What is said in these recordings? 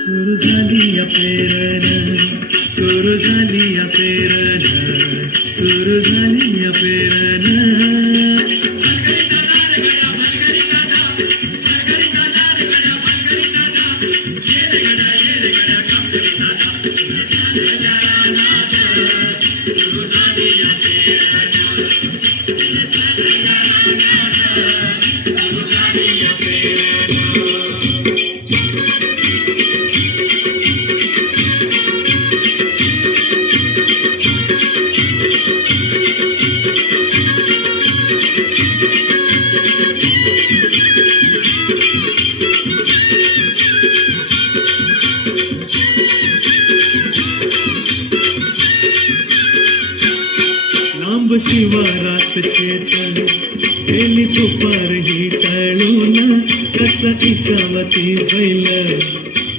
सुरू झाली या पेरण, सुरू झाली या पेरण, सुरू झाली या पेरण. शिवारात शेत गेली दुपार ही टळून, कसा इसावती बैल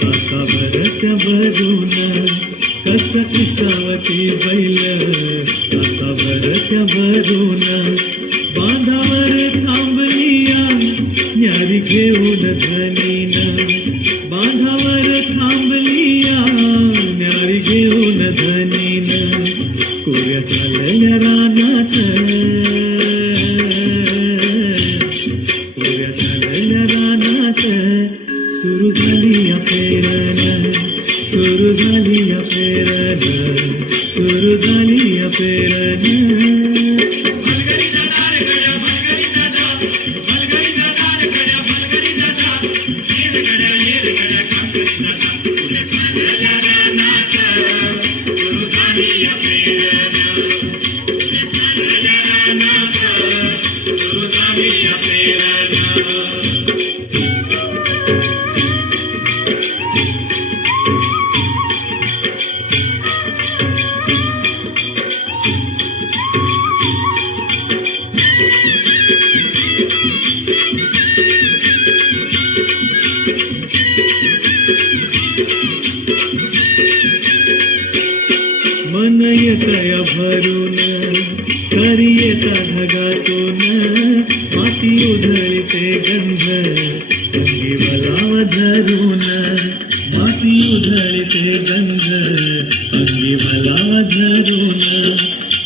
असा भरत्या भरून, कसा इसावती बैल असा भरत्या भरून. बांधावर थांबलिया न्यारी घेऊन धनीन, बांधावर थांबलिया न्यारी घेऊन धनीन. कोऱ्या झालेल्या रानात, कोऱ्या झालेल्या रानात सुरू झाली या पेरण, सुरू झाली या पेरण, सुरू झाली या पेरण. मन येतया भरून, सरी येता ढगातून, माती उधळते गंध अंगी भलाव धरून, माती उधळते गंध अंगी भलाव धरून.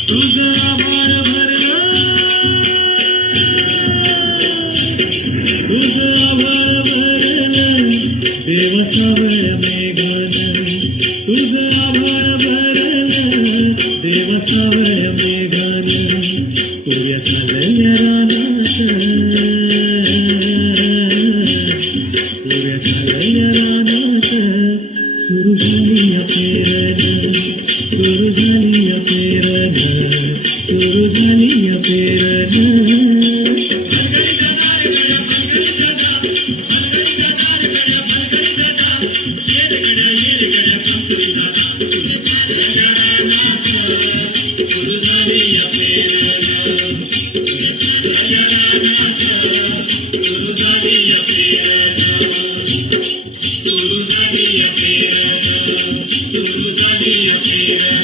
तुझं आभाळ भरलं, तुझं आभाळ भरलं देव सावळ मेघान, तुझं आभाळ भरलं देव सावळ मेघान. कोऱ्या झालेल्या रानात, कोऱ्या झालेल्या रानात सुरू झाली या पेरण, सुरू झाली या पेरण, सुरू झाली या पेरण. Suruh Zali ya Pera,